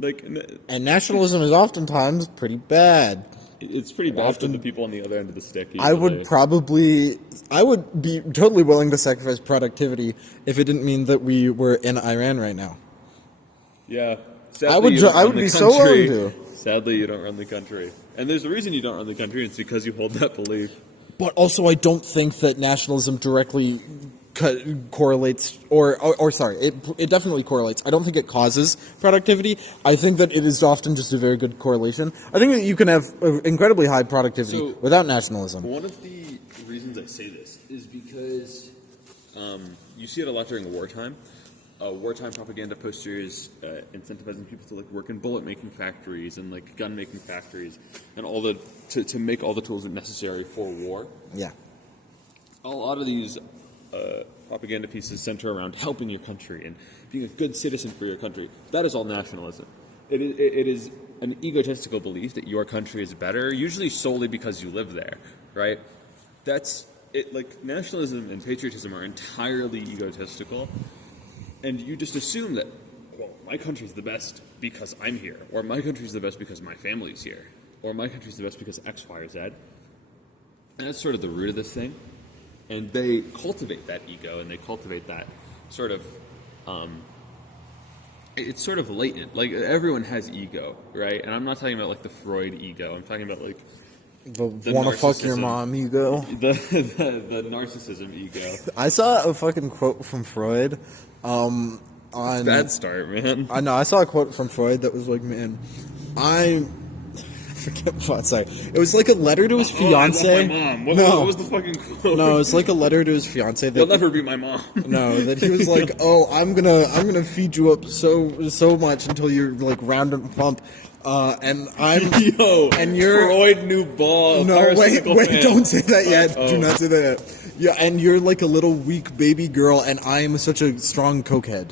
And nationalism is oftentimes pretty bad. It's pretty bad for the people on the other end of the stick. I would be totally willing to sacrifice productivity if it didn't mean that we were in Iran right now. Yeah. I would be so willing to. Sadly, you don't run the country. And there's a reason you don't run the country, and it's because you hold that belief. But also, I don't think that nationalism directly correlates, or sorry, it definitely correlates. I don't think it causes productivity. I think that it is often just a very good correlation. I think that you can have incredibly high productivity without nationalism. One of the reasons I say this is because you see it a lot during wartime. Wartime propaganda posters incentivizing people to like work in bullet making factories and like gun making factories and all the to make all the tools necessary for war. Yeah, a lot of these propaganda pieces center around helping your country and being a good citizen for your country. That is all nationalism. It is an egotistical belief that your country is better, usually solely because you live there, right? That's it. Like nationalism and patriotism are entirely egotistical. And you just assume that, well, my country's the best because I'm here, or my country's the best because my family's here, or my country's the best because X, Y, or Z. And that's sort of the root of this thing. And they cultivate that ego, and they cultivate that sort of it's sort of latent. Like everyone has ego, right? And I'm not talking about like the Freud ego. I'm talking about like The the wanna fuck your narcissism. mom ego. the narcissism ego. I saw a fucking quote from Freud. On Bad start, man. I know I saw a quote from Freud that was like, man, I forget what. Sorry, it was like a letter to his fiance. I love my mom. What was the fucking quote? No, it's like a letter to his fiance You'll that never be my mom. no, that he was like, "Oh, I'm gonna feed you up so much until you're like round and plump." And I'm and you're Freud new ball. no wait, fan. don't say that yet. Do not say that yet. Yeah, and you're like a little weak baby girl, and I am such a strong cokehead.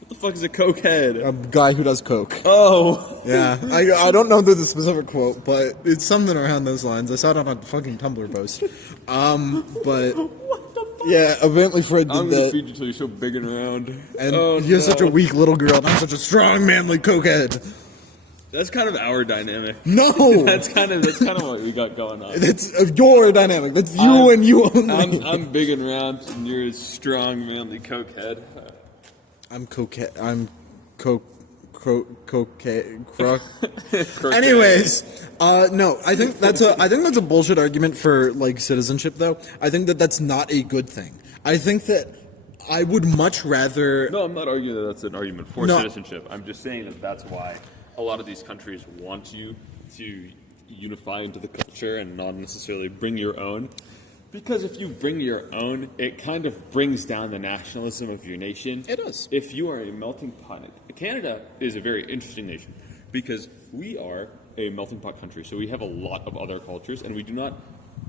What the fuck is a cokehead? A guy who does coke. Oh. Yeah, I don't know the specific quote, but it's something around those lines. I saw it on a fucking Tumblr post. But yeah, apparently Fred did I'm gonna that. feed you till you're so big and round. And you're such a weak little girl, and I'm such a strong, manly cokehead. That's kind of our dynamic. No, That's kind of what we got going on. that's your dynamic. That's you and you only. I'm big and round, and you're a strong, manly cokehead. I'm cocaine. I'm cocaine. Crook. Crooked. Anyways, no, I think that's a bullshit argument for like citizenship, though. I think that's not a good thing. I think that I would much rather. No, I'm not arguing that that's an argument for No. citizenship. I'm just saying that that's why a lot of these countries want you to unify into the culture and not necessarily bring your own. Because if you bring your own, it kind of brings down the nationalism of your nation. It does. If you are a melting pot, Canada is a very interesting nation because we are a melting pot country. So we have a lot of other cultures, and we do not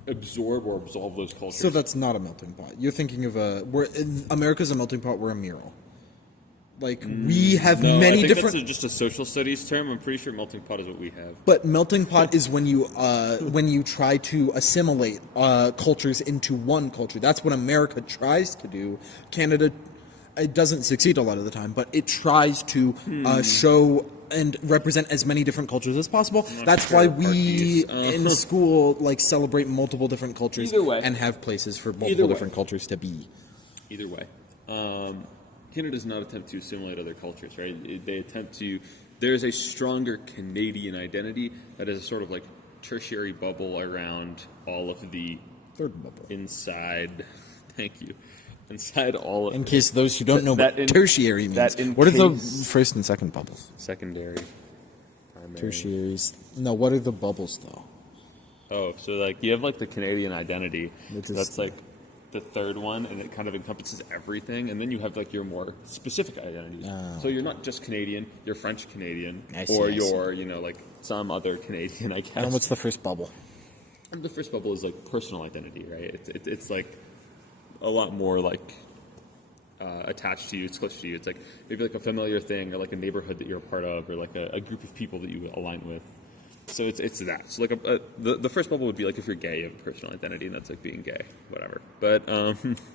absorb or absolve those cultures. So that's not a melting pot. You're thinking of America's a melting pot. We're a mural. Like we have No, many I think different. That's just a social studies term. I'm pretty sure melting pot is what we have. But melting pot is when you try to assimilate cultures into one culture. That's what America tries to do. Canada, it doesn't succeed a lot of the time, but it tries to show and represent as many different cultures as possible. That's why we in school like celebrate multiple different cultures Either way. and have places for Either multiple way. different cultures to be. Either way, Canada does not attempt to assimilate other cultures, right? They attempt to. There's a stronger Canadian identity that is a sort of like tertiary bubble around all of the Third bubble. inside. Thank you. Inside all of In case those who don't know That what in- tertiary means. that in What are the case- first and second bubbles? secondary, primary. Tertiaries. No, what are the bubbles though? Oh, so like you have like the Canadian identity. Which is- That's like the third one, and it kind of encompasses everything. And then you have like your more specific identities. Oh. So you're not just Canadian; you're French Canadian, I see, or I see. you're like some other Canadian, I guess. And what's the first bubble? And the first bubble is like personal identity, right? It's like a lot more like attached to you. It's close to you. It's like maybe like a familiar thing, or like a neighborhood that you're a part of, or like a group of people that you align with. So it's that. So like the first bubble would be like if you're gay, you have a personal identity, and that's like being gay, whatever. But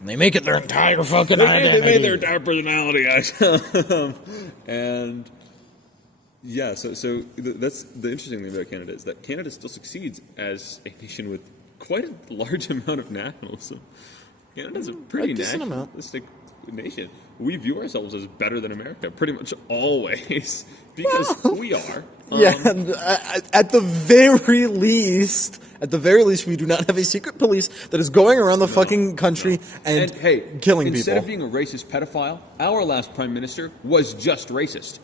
They make it their entire fucking they identity. made their entire personality, guys. And yeah, so that's the interesting thing about Canada is that Canada still succeeds as a nation with quite a large amount of nationalism. Canada's a pretty A decent amount. nationalistic nation. We view ourselves as better than America pretty much always because we are. Yeah, and, at the very least, we do not have a secret police that is going around the fucking country and, hey, killing instead people. of being a racist pedophile, our last prime minister was just racist.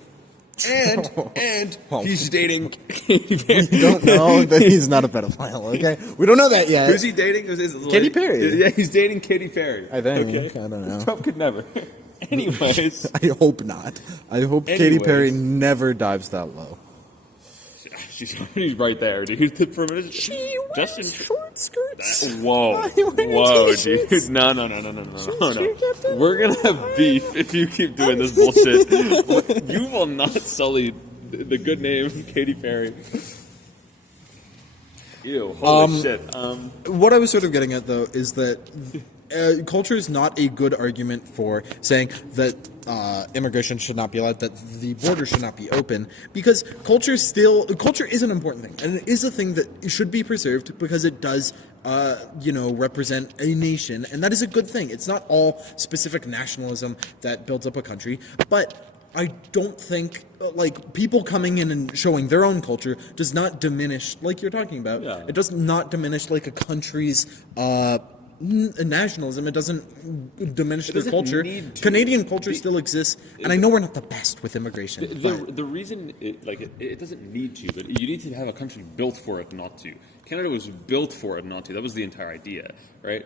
And Oh. he's dating Katy Perry. We don't know that he's not a pedophile, okay? We don't know that yet. Who's he dating? Katy Perry. Yeah, he's dating Katy Perry. I think. Okay. I don't know. Trump could never. Anyways, I hope not. I hope Katy Perry Anyways. never dives that low. she's right there, dude. For a minute, She Justin. short skirts. Whoa, I wear whoa, t-shirts. dude! No. Captain. We're gonna have beef if you keep doing this bullshit. You will not sully the good name of Katy Perry. Ew! Holy shit! What I was sort of getting at, though, is that culture is not a good argument for saying that immigration should not be allowed, that the border should not be open, because culture is an important thing, and it is a thing that should be preserved because it does, represent a nation, and that is a good thing. It's not all specific nationalism that builds up a country, but I don't think like people coming in and showing their own culture does not diminish, like you're talking about. Yeah. It does not diminish like a country's nationalism. It doesn't diminish their doesn't culture. need to. Canadian culture still exists, and I know we're not the best with immigration. The reason it doesn't need to, but you need to have a country built for it not to. Canada was built for it not to. That was the entire idea, right?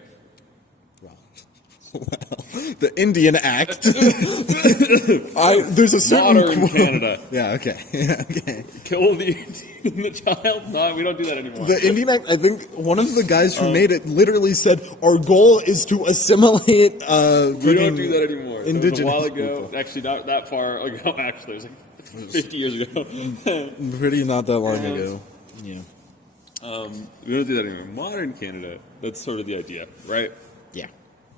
Well, the Indian Act. There's a certain Modern Canada. Yeah. Okay. Okay. Kill the Indian and the child? No, we don't do that anymore. The Indian Act. I think one of the guys who made it literally said, "Our goal is to assimilate." We don't do that anymore. Indigenous It was a while ago. people. Actually, not that far ago. Actually, it was like 50 years ago. Pretty not that long ago. Yeah. We don't do that anymore. Modern Canada. That's sort of the idea, right? Yeah.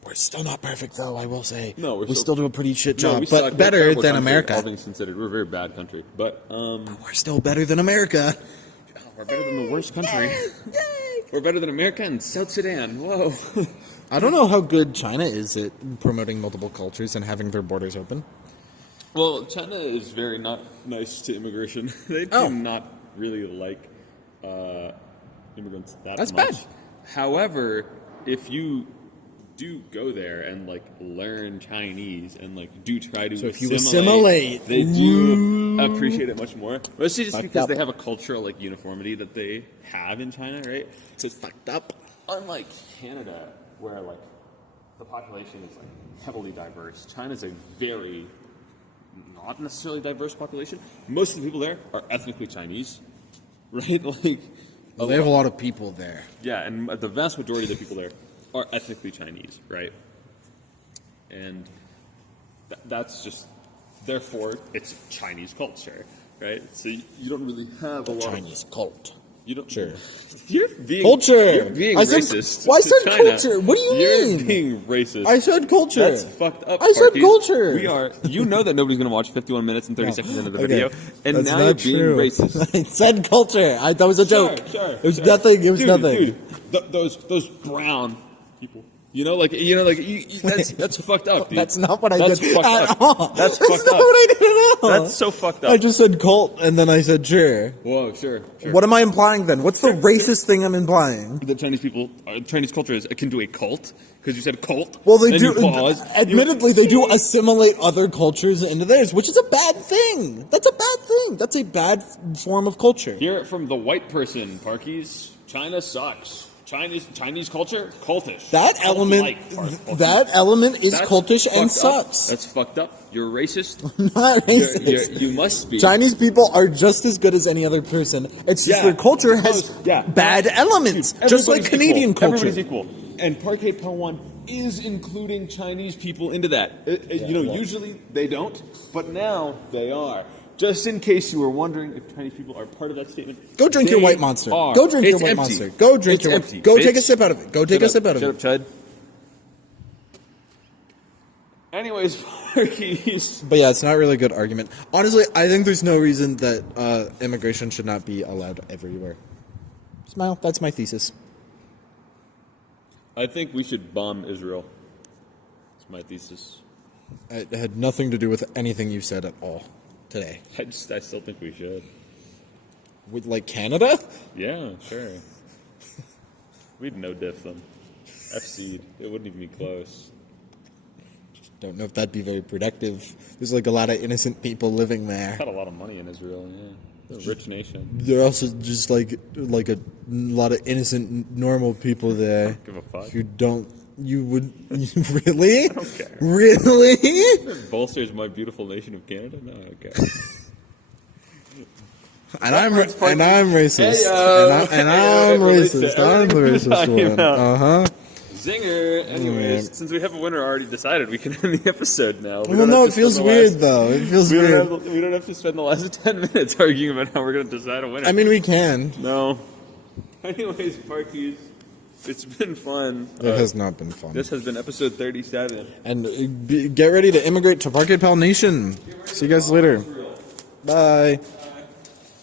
We're still not perfect, though. I will say. No, we still do a pretty shit No, job, we suck. We're but a better terrible than country, America. All things considered, we're a very bad country, but We're still better than America. we're better than the worst country. We're better than America and South Sudan. Whoa. I don't know how good China is at promoting multiple cultures and having their borders open. Well, China is very not nice to immigration. They do not really like immigrants that That's much. bad. However, if you do go there and like learn Chinese and like do try to if you assimilate, they do appreciate it much more. Mostly just Fucked because up. they have a cultural like uniformity that they have in China, right? So It's fucked up. unlike Canada, where like the population is like heavily diverse, China's a very not necessarily diverse population. Most of the people there are ethnically Chinese, right? Like, Well, they have a lot of people there. yeah, and the vast majority of the people there are ethnically Chinese, right? And that's just, therefore, it's Chinese culture, right? So you don't really have a lot Chinese cult. You don't. Sure. You're being Culture. You're being I said- racist. well, I to said China. culture. What do you You're mean? being racist. I said culture. That's fucked up. I said Parky. culture. We are. You know that nobody's going to watch 51 minutes and 30 seconds into the Okay. video, and That's now not you're being true. racist. I said culture. That was a joke. Sure. It was nothing. It was Dude, nothing. Dude, those brown people. That's fucked up, dude. That's not what I That's did fucked at up. all. That's That's fucked not up. what I did at all. That's so fucked up. I just said cult, and then I said sure. Whoa, sure. What am I implying then? What's the racist thing I'm implying? The Chinese culture is akin to a cult because you said cult. Well, they then do. You paused. Admittedly, they do assimilate other cultures into theirs, which is a bad thing. That's a bad thing. That's a bad form of culture. Hear it from the white person, Parkies. China sucks. Chinese culture, cultish. That element, Cult-like, that element is That's cultish and fucked up. sucks. That's fucked up. You're racist. Not racist. You must be. Chinese people are just as good as any other person. It's just Yeah. their culture has bad elements, Dude, just like everybody's Canadian equal. culture. Everybody's equal. And Parkade Pal is including Chinese people into that. Usually they don't, but now they are. Just in case you were wondering if Chinese people are part of that statement, Go drink your they white monster. are. Go drink your It's white empty. monster. Go drink It's your empty, Go bitch. take a sip out of it. Go take a sip out of Shut it. up, Chud. Anyways, Parkies. But yeah, it's not really a good argument. Honestly, I think there's no reason that immigration should not be allowed everywhere. Smile. That's my thesis. I think we should bomb Israel. That's my thesis. It had nothing to do with anything you said at all today. I still think we should. With like Canada? Yeah, sure. We'd no diff them. FC'd. It wouldn't even be close. Don't know if that'd be very productive. There's like a lot of innocent people living there. Got a lot of money in Israel, yeah. It's a rich nation. There are also just like a lot of innocent normal people there. Give a fuck. You don't. You would really? I don't care. Really? It bolsters my beautiful nation of Canada? No, I don't care. And I'm racist. Heyo. And I'm It relates to racist. I'm the everything we're racist talking one. about. Oh, Zinger. Anyways, man. since we have a winner already decided, we can end the episode now. Well, no, it feels weird though. It feels weird. We don't have to spend the last 10 minutes arguing about how we're going to decide a winner. I mean, we can. No. Anyways, Parkies, it's been fun. It has not been fun. This has been episode 37. And get ready to immigrate to Parkade Pal Nation. See you guys later. Bye.